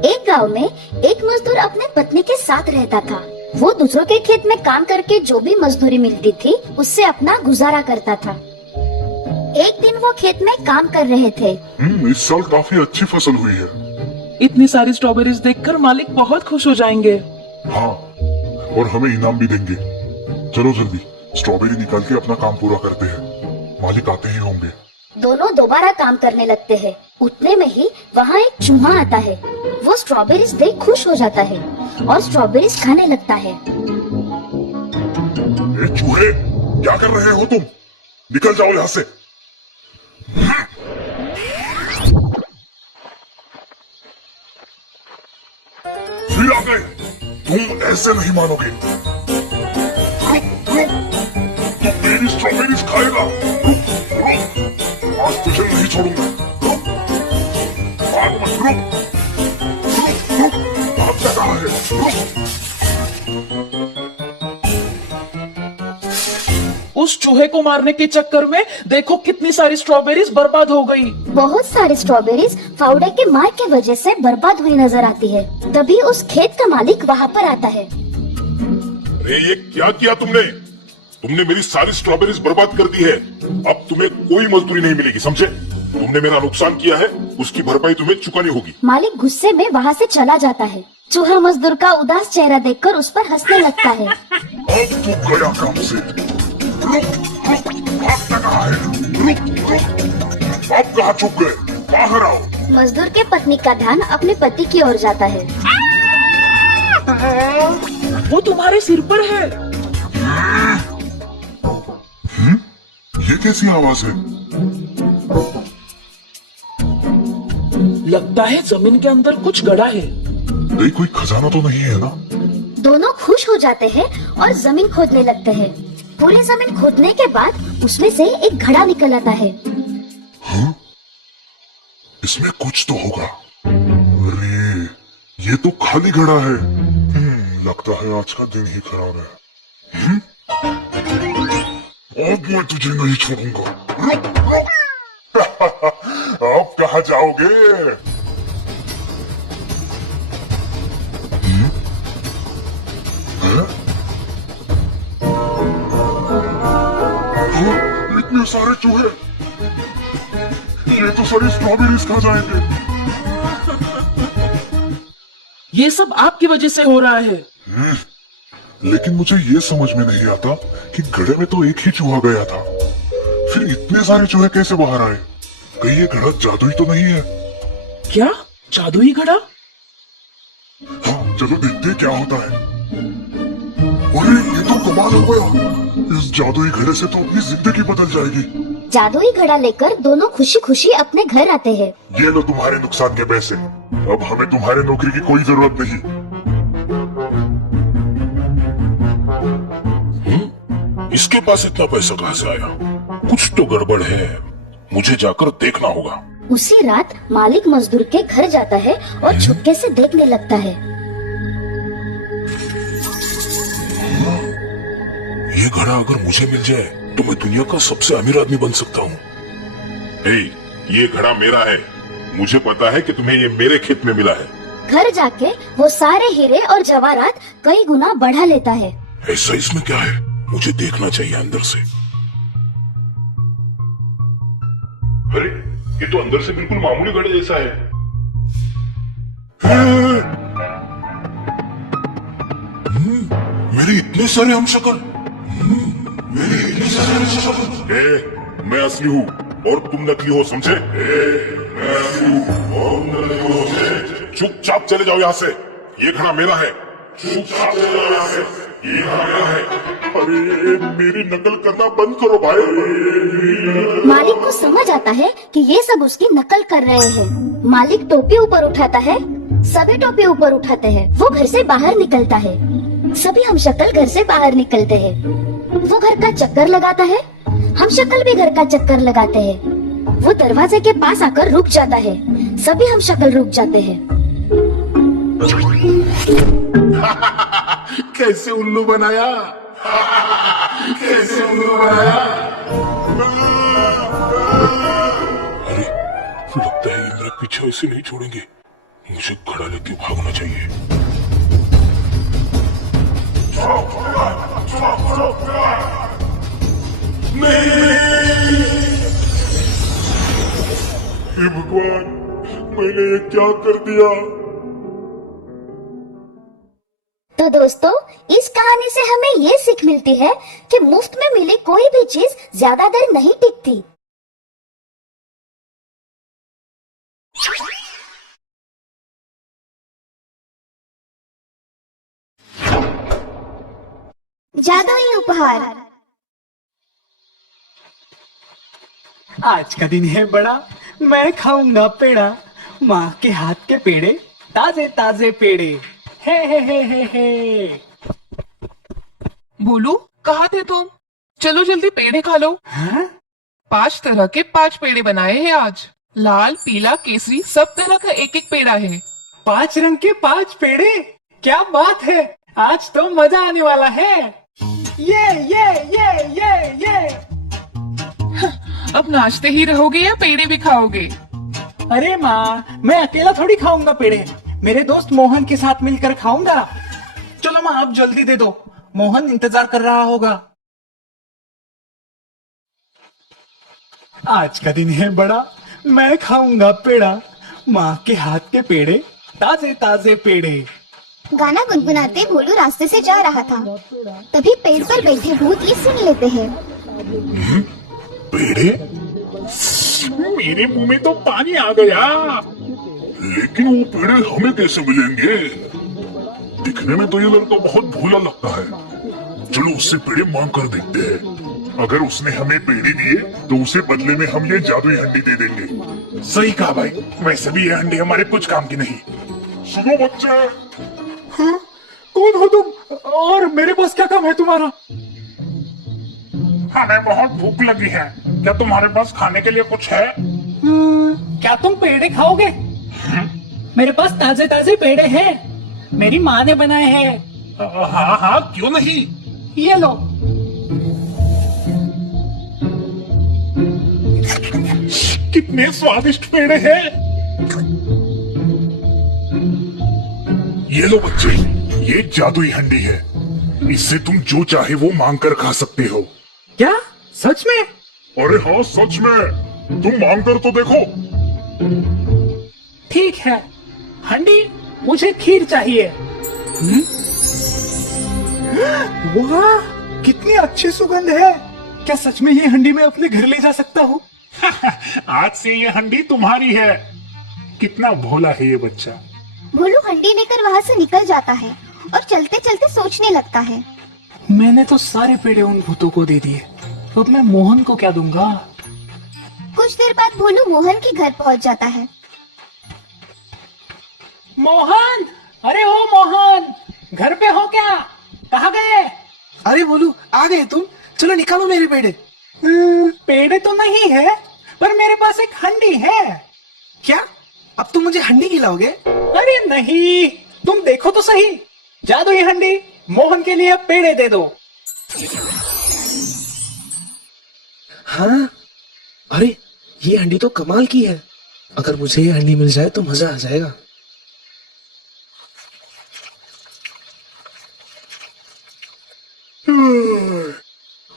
एक गांव में एक मजदूर अपने पत्नी के साथ रहता था। वो दूसरों के खेत में काम करके जो भी मजदूरी मिलती थी उससे अपना गुजारा करता था। एक दिन वो खेत में काम कर रहे थे। इस साल काफी अच्छी फसल हुई है। इतनी सारी स्ट्रॉबेरीज देखकर मालिक बहुत खुश हो जाएंगे। हाँ, और हमें इनाम भी देंगे। चलो जल्दी स्ट्रॉबेरी निकाल के अपना काम पूरा करते हैं, मालिक आते ही होंगे। दोनों दोबारा काम करने लगते हैं। उतने में ही वहाँ एक चूहा आता है। वो स्ट्रॉबेरीज देख खुश हो जाता है और स्ट्रॉबेरीज खाने लगता है। ए चूहे, क्या कर रहे हो तुम? निकल जाओ यहाँ से। फिर आ गए, तुम ऐसे नहीं मानोगे। रुक रुक, तू मेरी स्ट्रॉबेरीज खाएगा। रुक रुक, आज तुझे नहीं छोड़ूंगा। रुक, भाग मत। रुक रुक रुक, भागता कहाँ है? रुक। उस चूहे को मारने के चक्कर में देखो कितनी सारी स्ट्रॉबेरीज बर्बाद हो गई। बहुत सारी स्ट्रॉबेरीज फावड़े के मार की वजह से बर्बाद हुई नजर आती है। तभी उस खेत का मालिक वहाँ पर आता है। अरे ये क्या किया तुमने? तुमने मेरी सारी स्ट्रॉबेरीज बर्बाद कर दी है। अब तुम्हें कोई मजदूरी नहीं मिलेगी, समझे? तुमने मेरा नुकसान किया है, उसकी भरपाई तुम्हें चुकानी होगी। मालिक गुस्से में वहाँ से चला जाता है। चूहा मजदूर का उदास चेहरा देखकर उस पर हंसने लगता है। अब तो गया काम से। रुक रुक, भागता कहाँ है? रुक रुक, अब कहाँ छुप गए? बाहर आओ। मजदूर के पत्नी का ध्यान अपने पति की ओर जाता है। वो तुम्हारे सिर पर है। ये कैसी आवाज है? लगता है जमीन के अंदर कुछ गड़ा है। नहीं, कोई खजाना तो नहीं है ना? दोनों खुश हो जाते हैं और जमीन खोदने लगते हैं। पूरी जमीन खोदने के बाद उसमें से एक घड़ा निकल आता है। हाँ? इसमें कुछ तो होगा। अरे, ये तो खाली घड़ा है। लगता है आज का दिन ही खराब है। अब मैं तुझे नहीं छोड़ूंगा। रुक रुक। अब कहाँ जाओगे? इतने सारे चूहे, ये तो सारी स्ट्रॉबेरीज खा जाएंगे। ये सब आपकी वजह से हो रहा है। लेकिन मुझे ये समझ में नहीं आता कि घड़े में तो एक ही चूहा गया था, फिर इतने सारे चूहे कैसे बाहर आए? कहीं ये घड़ा जादुई तो नहीं है? क्या जादुई घड़ा? हाँ, चलो देखते हैं क्या होता है। अरे ये तो कमाल हो गया। इस जादुई घड़े से तो अपनी जिंदगी बदल जाएगी। जादुई घड़ा लेकर दोनों खुशी खुशी अपने घर आते हैं। ये लो तुम्हारे नुकसान के पैसे। अब हमें तुम्हारे नौकरी की कोई जरूरत नहीं। इसके पास इतना पैसा कहाँ से आया? कुछ तो गड़बड़ है, मुझे जाकर देखना होगा। उसी रात मालिक मजदूर के घर जाता है और छुपके से देखने लगता है। ये घड़ा अगर मुझे मिल जाए तो मैं दुनिया का सबसे अमीर आदमी बन सकता हूँ। ये घड़ा मेरा है। मुझे पता है कि तुम्हें ये मेरे खेत में मिला है। घर जाके वो सारे हीरे और जवाहरात कई गुना बढ़ा लेता है। ऐसा इसमें क्या है? मुझे देखना चाहिए अंदर से। अरे ये तो अंदर से बिल्कुल मामूली घड़े जैसा है। मेरे इतने सारे हमशक्ल। मैं असली हूँ और तुम नकली हो, समझे? मैं असली हूँ और तुम नकली हो, समझे? चुपचाप चले जाओ यहाँ से। ये घड़ा मेरा है। चुपचाप चले जाओ यहाँ से। ये घड़ा मेरा है। अरे मेरी नकल करना बंद करो भाई। मालिक को समझ आता है कि ये सब उसकी नकल कर रहे हैं। मालिक टोपी ऊपर उठाता है। सभी टोपी ऊपर उठाते हैं। वो घर से बाहर निकलता है। सभी हमशक्ल घर से बाहर निकलते हैं। वो घर का चक्कर लगाता है। हमशक्ल भी घर का चक्कर लगाते हैं। वो दरवाजे के पास आकर रुक जाता है। सभी हमशक्ल रुक जाते हैं। कैसे उल्लू बनाया? कैसे उल्लू बनाया? अरे लगता है ये मेरा पीछा ऐसे नहीं छोड़ेंगे। मुझे घड़ा लेके भागना चाहिए। हे भगवान, मैंने ये क्या कर दिया? तो दोस्तों, इस कहानी से हमें ये सीख मिलती है कि मुफ्त में मिली कोई भी चीज ज्यादा देर नहीं टिकती। जादुई उपहार। आज का दिन है बड़ा, मैं खाऊंगा पेड़ा, माँ के हाथ के पेड़े, ताजे ताजे पेड़े। हे। भोलू, कहाँ थे तुम? चलो जल्दी पेड़े खा लो। हाँ? 5 तरह के 5 पेड़े बनाए हैं आज। लाल, पीला, केसरी, सब तरह का एक एक पेड़ा है। 5 रंग के 5 पेड़े, क्या बात है। आज तो मजा आने वाला है। ये। अब नाचते ही रहोगे या पेड़े भी खाओगे? अरे माँ, मैं अकेला थोड़ी खाऊंगा पेड़े, मेरे दोस्त मोहन के साथ मिलकर खाऊंगा। चलो माँ, आप जल्दी दे दो, मोहन इंतजार कर रहा होगा। आज का दिन है बड़ा, मैं खाऊंगा पेड़ा, माँ के हाथ के पेड़े, ताजे ताजे पेड़े। गाना गुनगुनाते भोलू रास्ते से जा रहा था, तभी पेड़ पर बैठे भूत ये सुन लेते हैं। पेड़े? मेरे मुंह में तो पानी आ गया। लेकिन वो पेड़े हमें कैसे मिलेंगे? दिखने में तो ये लड़का बहुत भोला लगता है। चलो उससे पेड़े मांग कर देखते हैं। अगर उसने हमें पेड़े दिए तो उसे बदले में हम ये जादुई हंडी दे देंगे। सही कहा भाई, वैसे भी ये हंडी हमारे कुछ काम की नहीं। सुनो बच्चे। हाँ? कौन हो तुम और मेरे पास क्या काम है तुम्हारा? हमें बहुत भूख लगी है, क्या तुम्हारे पास खाने के लिए कुछ है? क्या तुम पेड़े खाओगे? मेरे पास ताजे ताजे पेड़े हैं, मेरी माँ ने बनाए हैं। हाँ, क्यों नहीं। ये लो। कितने स्वादिष्ट पेड़े हैं। ये लो बच्चे, ये जादुई हंडी है। इससे तुम जो चाहे वो मांग कर खा सकते हो। क्या सच में? अरे हाँ, सच में। तुम मांग कर तो देखो। ठीक है, हंडी, मुझे खीर चाहिए। वाह, कितनी अच्छी सुगंध है। क्या सच में ये हंडी मैं अपने घर ले जा सकता हूँ? आज से ये हंडी तुम्हारी है। कितना भोला है ये बच्चा। भोलू हंडी लेकर वहाँ से निकल जाता है और चलते चलते सोचने लगता है। मैंने तो सारे पेड़े उन भूतों को दे दिए, अब मैं मोहन को क्या दूंगा? कुछ देर बाद भोलू मोहन के घर पहुँच जाता है। मोहन, अरे ओ मोहन, घर पे हो क्या? कहाँ गए? अरे बोलू, आ गए तुम। चलो निकालो मेरे पेड़े। पेड़े तो नहीं है, पर मेरे पास एक हंडी है। क्या? अब तुम मुझे हंडी खिलाओगे? अरे नहीं, तुम देखो तो सही। जादुई हंडी, मोहन के लिए पेड़े दे दो। हाँ, अरे ये हंडी तो कमाल की है। अगर मुझे ये हंडी मिल जाए तो मजा आ जाएगा।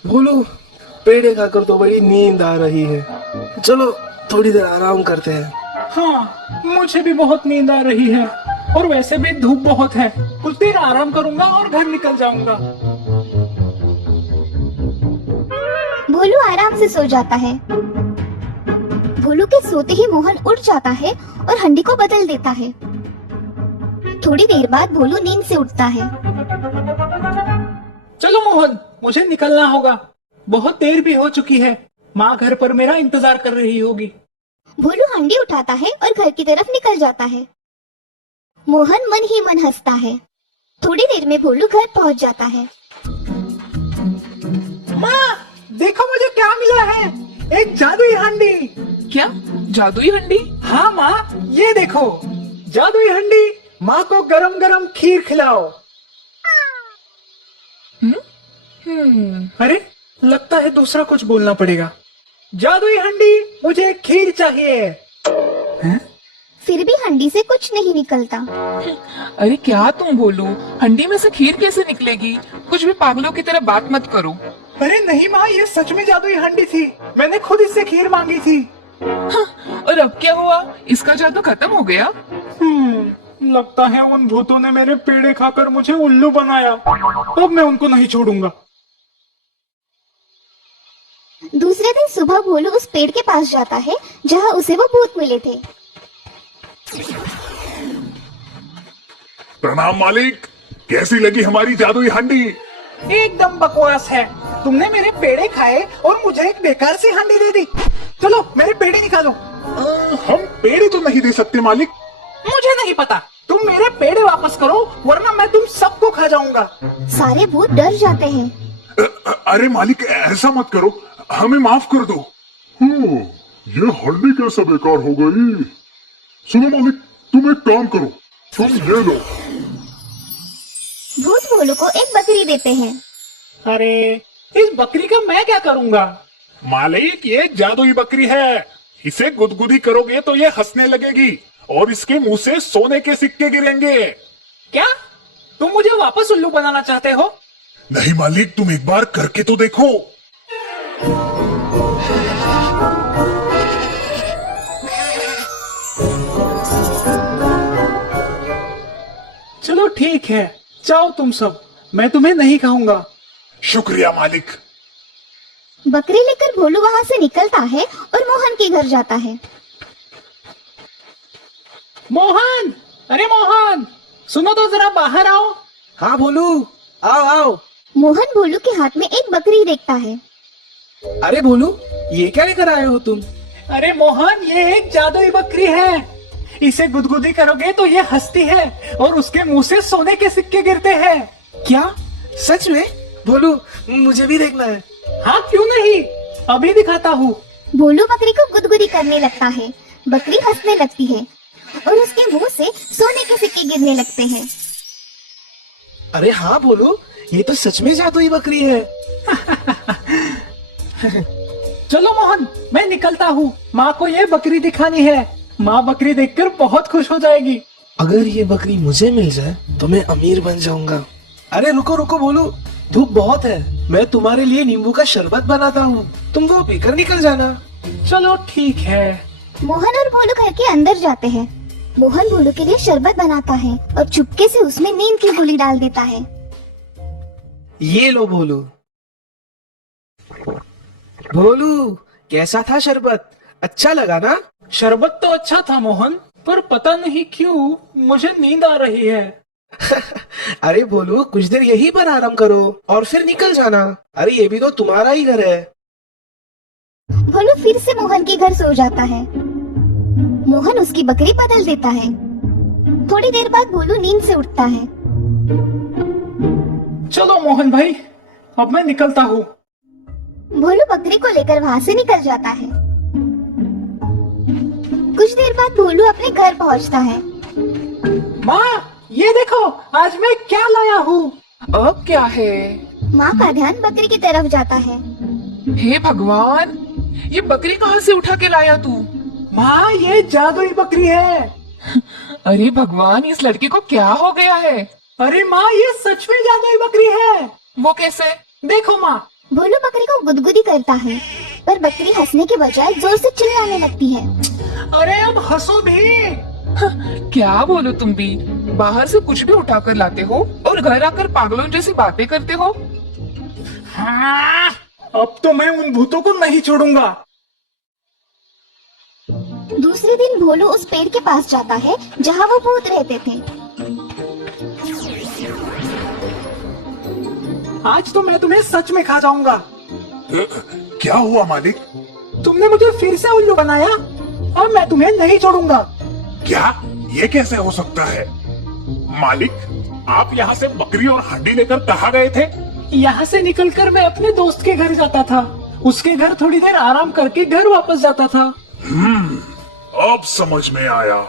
बोलू, पेड़े खाकर तो बड़ी नींद आ रही है। चलो थोड़ी देर आराम करते हैं। हाँ, मुझे भी बहुत नींद आ रही है, और वैसे भी धूप बहुत है। कुछ देर आराम करूंगा और घर निकल जाऊंगा। भोलू आराम से सो जाता है। भोलू के सोते ही मोहन उठ जाता है और हंडी को बदल देता है। थोड़ी देर बाद भोलू नींद से उठता है। चलो मोहन, मुझे निकलना होगा, बहुत देर भी हो चुकी है। माँ घर पर मेरा इंतजार कर रही होगी। भोलू हंडी उठाता है और घर की तरफ निकल जाता है। मोहन मन ही मन हंसता है। थोड़ी देर में भोलू घर पहुंच जाता है। माँ, देखो मुझे क्या मिला है, एक जादुई हंडी। क्या? जादुई हंडी? हाँ माँ, ये देखो, जादुई हंडी। माँ को गरम गरम खीर खिलाओ। अरे, लगता है दूसरा कुछ बोलना पड़ेगा। जादुई हंडी, मुझे खीर चाहिए। हैं? फिर भी हंडी से कुछ नहीं निकलता। अरे क्या तुम बोलो, हंडी में से खीर कैसे निकलेगी? कुछ भी पागलों की तरह बात मत करो। अरे नहीं माँ, ये सच में जादुई हंडी थी। मैंने खुद इससे खीर मांगी थी। और अब क्या हुआ? इसका जादू खत्म हो गया? लगता है उन भूतों ने मेरे पेड़े खाकर मुझे उल्लू बनाया। अब मैं उनको नहीं छोड़ूंगा। दूसरे दिन सुबह भोलू उस पेड़ के पास जाता है जहाँ उसे वो भूत मिले थे। प्रणाम मालिक, कैसी लगी हमारी जादुई हंडी? एकदम बकवास है। तुमने मेरे पेड़े खाए और मुझे एक बेकार सी हंडी दे दी। चलो मेरे पेड़े निकालो। हम पेड़े तो नहीं दे सकते मालिक। मुझे नहीं पता, तुम मेरे पेड़े वापस करो वरना मैं तुम सबको खा जाऊंगा। सारे भूत डर जाते हैं। अरे मालिक, ऐसा मत करो, हमें माफ कर दो। ये हंडी कैसे बेकार हो गई? सुनो मालिक, तुम एक काम करो, तुम ये लो। भूत भोलू को एक बकरी देते हैं। अरे इस बकरी का मैं क्या करूंगा? मालिक, ये जादुई बकरी है। इसे गुदगुदी करोगे तो ये हंसने लगेगी और इसके मुंह से सोने के सिक्के गिरेंगे। क्या तुम मुझे वापस उल्लू बनाना चाहते हो? नहीं मालिक, तुम एक बार करके तो देखो। चलो ठीक है, जाओ तुम सब, मैं तुम्हें नहीं खाऊंगा। शुक्रिया मालिक। बकरी लेकर भोलू वहाँ से निकलता है और मोहन के घर जाता है। मोहन, अरे मोहन, सुनो तो जरा बाहर आओ। हाँ भोलू, आओ आओ। मोहन भोलू के हाथ में एक बकरी देखता है। अरे भोलू, ये क्या लेकर आए हो तुम? अरे मोहन, ये एक जादुई बकरी है। इसे गुदगुदी करोगे तो ये हंसती है और उसके मुंह से सोने के सिक्के गिरते हैं। क्या सच में? भोलू, मुझे भी देखना है। हाँ क्यों नहीं, अभी दिखाता हूँ। भोलू बकरी को गुदगुदी करने लगता है। बकरी हंसने लगती है और उसके मुंह से सोने के सिक्के गिरने लगते हैं। अरे हाँ भोलू, ये तो सच में जादुई बकरी है। चलो मोहन, मैं निकलता हूँ। माँ को ये बकरी दिखानी है। माँ बकरी देखकर बहुत खुश हो जाएगी। अगर ये बकरी मुझे मिल जाए तो मैं अमीर बन जाऊंगा। अरे रुको रुको भोलू, धूप बहुत है। मैं तुम्हारे लिए नींबू का शरबत बनाता हूँ, तुम वो पीकर निकल जाना। चलो ठीक है। मोहन और भोलू घर के अंदर जाते हैं। मोहन भोलू के लिए शरबत बनाता है और चुपके से उसमें नींद की गोली डाल देता है। ये लो भोलू। भोलू, कैसा था शरबत? अच्छा लगा ना? शरबत तो अच्छा था मोहन, पर पता नहीं क्यों मुझे नींद आ रही है। अरे भोलू, कुछ देर यहीं पर आराम करो और फिर निकल जाना। अरे ये भी तो तुम्हारा ही घर है। भोलू फिर से मोहन के घर सो जाता है। मोहन उसकी बकरी बदल देता है। थोड़ी देर बाद भोलू नींद से उठता है। चलो मोहन भाई, अब मैं निकलता हूँ। भोलू बकरी को लेकर वहाँ से निकल जाता है। कुछ देर बाद भोलू अपने घर पहुँचता है। माँ, ये देखो आज मैं क्या लाया हूँ। अब क्या है? माँ का ध्यान बकरी की तरफ जाता है। हे भगवान, ये बकरी कहाँ से उठा के लाया तू? माँ, ये जादुई बकरी है। अरे भगवान, इस लड़के को क्या हो गया है? अरे माँ, ये सच में जादुई बकरी है। वो कैसे? देखो माँ। भोलू बकरी को गुदगुदी करता है, पर बकरी हंसने के बजाय जोर से चिल्लाने लगती है। अरे अब हंसो भी। क्या बोलो तुम भी? बाहर से कुछ भी उठा कर लाते हो और घर आकर पागलों जैसी बातें करते हो। हाँ, अब तो मैं उन भूतों को नहीं छोड़ूंगा। दूसरे दिन भोलू उस पेड़ के पास जाता है जहाँ वो भूत रहते थे। आज तो मैं तुम्हें सच में खा जाऊंगा। क्या हुआ मालिक? तुमने मुझे फिर से उल्लू बनाया और मैं तुम्हें नहीं छोड़ूंगा। क्या? ये कैसे हो सकता है? मालिक, आप यहाँ से बकरी और हंडी लेकर कहाँ गए थे? यहाँ से निकलकर मैं अपने दोस्त के घर जाता था। उसके घर थोड़ी देर आराम करके घर वापस जाता था। अब समझ में आया।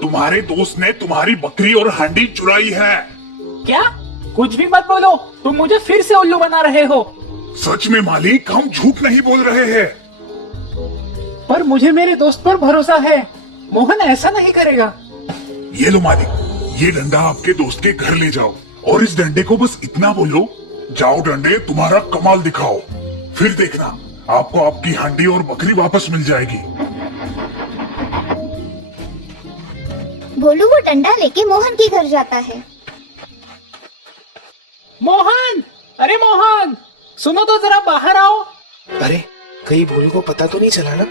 तुम्हारे दोस्त ने तुम्हारी बकरी और हंडी चुराई है। क्या? कुछ भी मत बोलो, तुम मुझे फिर से उल्लू बना रहे हो। सच में मालिक, हम झूठ नहीं बोल रहे हैं। पर मुझे मेरे दोस्त पर भरोसा है। मोहन ऐसा नहीं करेगा। ये लो मालिक, ये डंडा आपके दोस्त के घर ले जाओ और इस डंडे को बस इतना बोलो, जाओ डंडे तुम्हारा कमाल दिखाओ, फिर देखना आपको आपकी हांडी और बकरी वापस मिल जाएगी। भोलू वो डंडा लेके मोहन के घर जाता है। मोहन, अरे मोहन, सुनो तो जरा बाहर आओ। अरे कहीं भोलू को पता तो नहीं चला ना?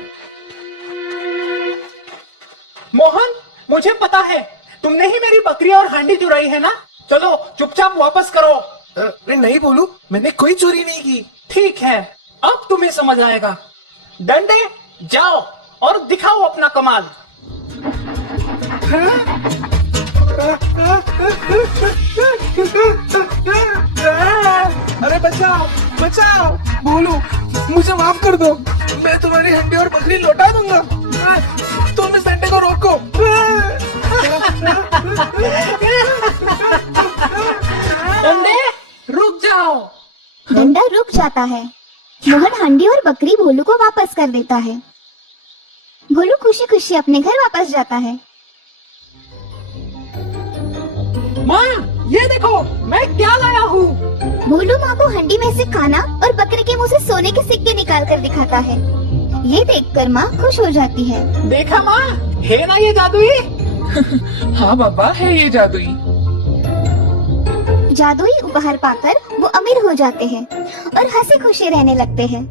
मोहन, मुझे पता है तुमने ही मेरी बकरी और हांडी चुराई है ना। चलो चुपचाप वापस करो। अरे नहीं भोलू, मैंने कोई चोरी नहीं की। ठीक है, अब तुम्हें समझ आएगा। डंडे, जाओ और दिखाओ अपना कमाल। अरे बचाओ बचाओ, भोलू मुझे माफ कर दो, मैं तुम्हारी हंडी और बकरी लौटा दूंगा। तुम इस डंडे को रोको। डंडे, रुक जाओ। डंडा रुक जाता है। मोहन हांडी और बकरी भोलू को वापस कर देता है। भोलू खुशी खुशी अपने घर वापस जाता है। माँ, ये देखो मैं क्या लाया हूँ। भोलू माँ को हंडी में से खाना और बकरी के मुंह से सोने के सिक्के निकाल कर दिखाता है। ये देखकर माँ खुश हो जाती है। देखा माँ, है ना ये जादुई। हाँ बाबा, है ये जादुई। जादुई उपहार पाकर वो अमीर हो जाते हैं और हंसी खुशी रहने लगते हैं।